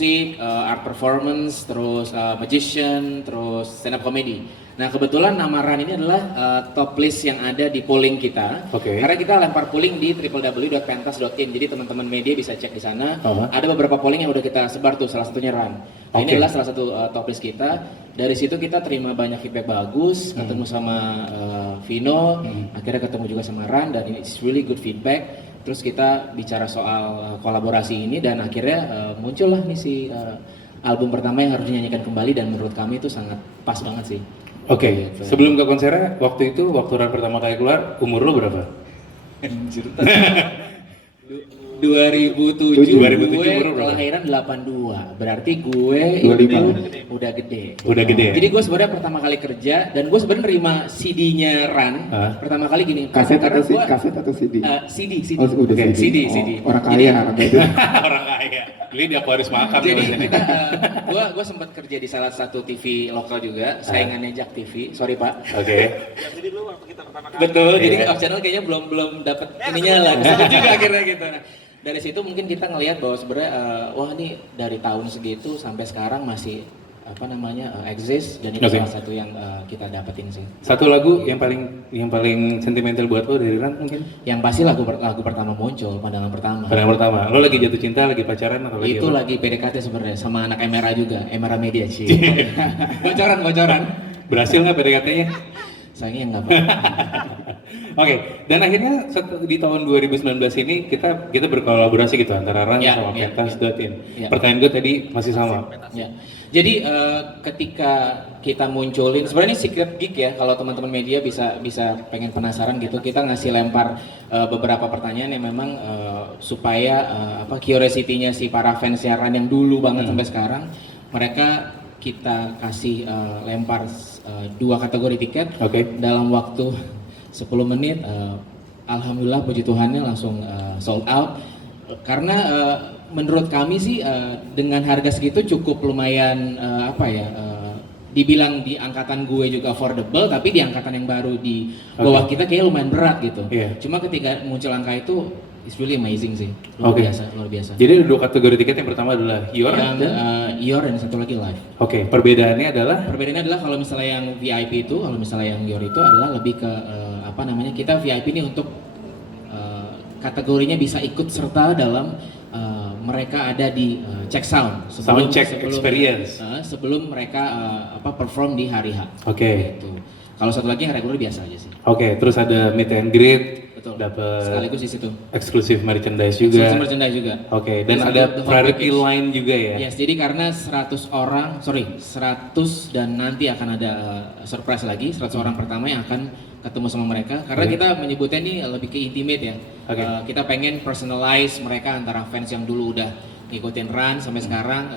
musik, art performance, terus magician, terus stand up comedy. Nah kebetulan nama Ran ini adalah top list yang ada di polling kita. Karena kita lempar polling di www.pentas.in. Jadi teman-teman media bisa cek di sana. Ada beberapa polling yang udah kita sebar tuh, salah satunya Ran. Nah ini adalah salah satu top list kita. Dari situ kita terima banyak feedback bagus, ketemu sama Vino, akhirnya ketemu juga sama Ran, dan it's really good feedback. Terus kita bicara soal kolaborasi ini, dan akhirnya muncullah nih si album pertama yang harus dinyanyikan kembali, dan menurut kami itu sangat pas banget sih. Oke, sebelum ke konsernya, waktu Ran pertama kali keluar, umur lo berapa? Anjir, 2007 gue kelahiran 82, berarti gue 25 udah gede. Udah gede. Jadi gue sebenarnya pertama kali kerja, dan gue sebenarnya nerima CD-nya Ran pertama kali gini. Kaset atau CD? CD. Oh, udah okay. CD. Orang kaya, orang kaya. Orang kaya. Beli dia harus makan. Jadi kita, gue sempat kerja di salah satu TV lokal juga, saingannya Jak TV. Sorry Pak. Jadi dulu waktu kita pertama kali. Betul. Jadi off channel kayaknya belum dapat ininya lah. Kesana juga akhirnya gitu. Nah, dari situ mungkin kita ngelihat bahwa sebenarnya wah ini dari tahun segitu sampai sekarang masih exist, dan itu salah satu yang kita dapetin sih. Satu lagu yang paling sentimental buat lo dari Ran mungkin? Yang pasti lagu pertama muncul, pandangan pertama. Lo lagi jatuh cinta, lagi pacaran atau lagi itu apa? lagi PDKT sebenarnya sama anak Emera juga, Emera Media sih. bocoran. Berhasil nggak PDKT-nya? Sayangnya nggak apa-apa. Oke, dan akhirnya di tahun 2019 ini kita berkolaborasi gitu antara Ran sama Pentas.in. Pertanyaan gue tadi masih sama. Ya. Jadi ketika kita munculin, sebenarnya ini secret gig ya, kalau teman-teman media bisa pengen penasaran gitu, kita ngasih lempar beberapa pertanyaan yang memang supaya curiosity-nya si para fansnya Ran yang dulu banget sampai sekarang, mereka kita kasih lempar 2 kategori tiket dalam waktu 10 menit. Alhamdulillah puji Tuhannya langsung sold out, karena menurut kami sih dengan harga segitu cukup lumayan dibilang di angkatan gue juga affordable, tapi di angkatan yang baru di bawah kita kayak lumayan berat gitu. Cuma ketika muncul angka itu it's really amazing sih, luar biasa. Jadi ada 2 kategori tiket, yang pertama adalah Your dan satu lagi Live. Perbedaannya adalah kalau misalnya yang VIP itu, kalau misalnya yang Your itu adalah lebih ke kita VIP ini untuk kategorinya bisa ikut serta dalam mereka ada di check sound sebelum experience sebelum mereka perform di hari H. Gitu. Kalau satu lagi yang reguler biasa aja sih. Terus ada meet and greet. Betul. Dapat sekaligus di situ. Exclusive merchandise juga. Dan ada priority line juga ya. Yes, jadi karena 100 dan nanti akan ada surprise lagi 100 orang pertama yang akan ketemu sama mereka, karena kita menyebutnya ini lebih ke intimate ya. Kita pengen personalize mereka antara fans yang dulu udah ngikutin Ran sampai sekarang,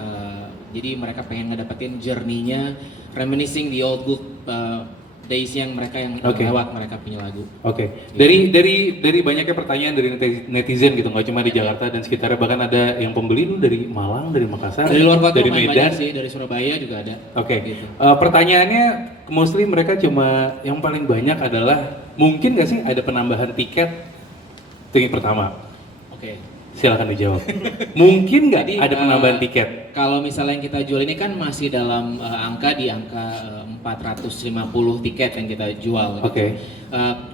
jadi mereka pengen ngedapetin journey-nya, reminiscing the old good days yang mereka lewat mereka punya lagu. Dari banyaknya pertanyaan dari netizen gitu, nggak cuma di Jakarta dan sekitarnya, bahkan ada yang pembeli lu dari Malang, dari Makassar, dari luar kota, dari Medan sih, dari Surabaya juga ada. Gitu. Pertanyaannya mostly mereka cuma yang paling banyak adalah mungkin nggak sih ada penambahan tiket? Itu yang pertama. Silakan dijawab. Mungkin nggak ada penambahan tiket? Kalau misalnya yang kita jual ini kan masih dalam angka 450 tiket yang kita jual.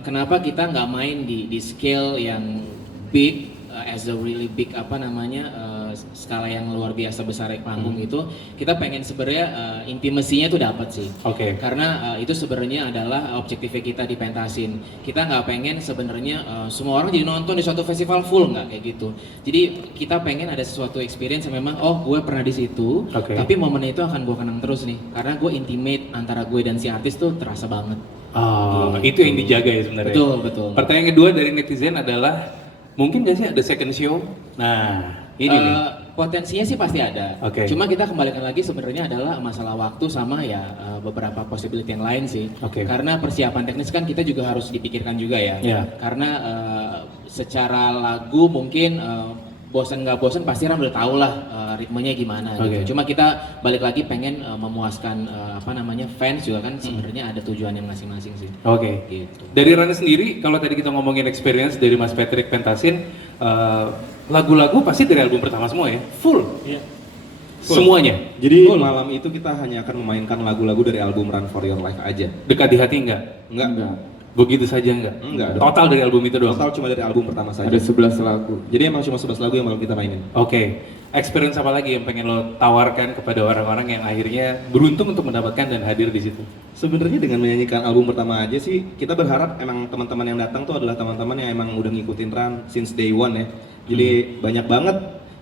Kenapa kita nggak main di scale yang big, as a really big skala yang luar biasa besar panggung itu? Kita pengen sebenarnya intimasinya itu dapat sih. Karena itu sebenarnya adalah objektifnya kita di Pentasin. Kita nggak pengen sebenarnya semua orang jadi nonton di suatu festival full, nggak kayak gitu. Jadi kita pengen ada sesuatu experience yang memang gue pernah di situ, tapi momennya itu akan gue kenang terus nih, karena gue intimate antara gue dan si artis tuh terasa banget. Itu yang dijaga ya sebenarnya. Betul. Pertanyaan kedua dari netizen adalah mungkin nggak sih ada second show? Nah, ini potensinya sih pasti ada. Cuma kita kembalikan lagi sebenarnya adalah masalah waktu sama beberapa possibility yang lain sih. Karena persiapan teknis kan kita juga harus dipikirkan juga ya. Karena secara lagu mungkin bosan nggak bosan pasti Ram udah tau lah ritmenya gimana gitu. Cuma kita balik lagi pengen memuaskan fans juga kan, sebenarnya ada tujuan yang masing-masing sih. Gitu. Dari Ran sendiri, kalau tadi kita ngomongin experience dari Mas Patrick Pentasin, lagu-lagu pasti dari album pertama semua ya? Full? Semuanya. Jadi malam itu kita hanya akan memainkan lagu-lagu dari album Run For Your Life aja. Dekat di hati enggak? Enggak. Begitu saja enggak? Enggak. Total dari album itu doang? Total cuma dari album pertama saja. Ada 11 lagu. Jadi emang cuma 11 lagu yang bakal kita mainin. Oke. Experience apa lagi yang pengen lo tawarkan kepada orang-orang yang akhirnya beruntung untuk mendapatkan dan hadir di situ? Sebenarnya dengan menyanyikan album pertama aja sih, kita berharap emang teman-teman yang datang tuh adalah teman-teman yang emang udah ngikutin Run since day one ya. Jadi banyak banget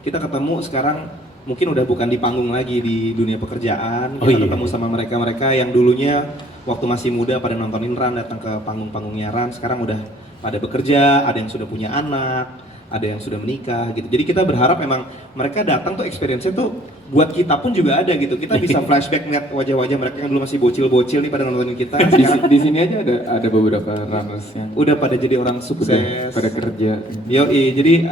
kita ketemu sekarang, mungkin udah bukan di panggung lagi di dunia pekerjaan. Kita ketemu sama mereka-mereka yang dulunya waktu masih muda pada nontonin Run, datang ke panggung-panggungnya Run, sekarang udah pada bekerja, ada yang sudah punya anak, ada yang sudah menikah gitu. Jadi kita berharap memang mereka datang tuh experience-nya tuh buat kita pun juga ada gitu. Kita bisa flashback ngeliat wajah-wajah mereka yang dulu masih bocil-bocil nih pada nontonin kita. Di sini aja ada beberapa runners yang Udah pada jadi orang sukses. pada kerja. Yoi, jadi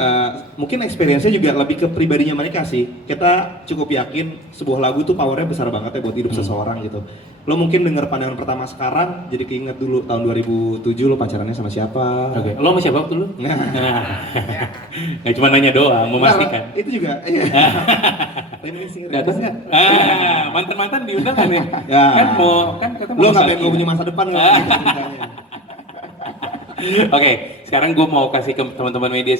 mungkin experience-nya juga lebih ke pribadinya mereka sih. Kita cukup yakin sebuah lagu tuh powernya besar banget ya buat hidup seseorang gitu. Lo mungkin denger pandangan pertama sekarang, jadi keinget dulu tahun 2007 lo pacarannya sama siapa. Oke, lo sama siapa waktu dulu? Nggak cuma nanya doang, memastikan. Nah, itu juga, iya. Reminiscing. Datang nggak? Mantan-mantan diundang kan nih? Ya. Kan mau, kan kata Lo mau nggak pengen nostalgia. gue punya masa depan nggak? Oke, sekarang gue mau kasih ke teman-teman media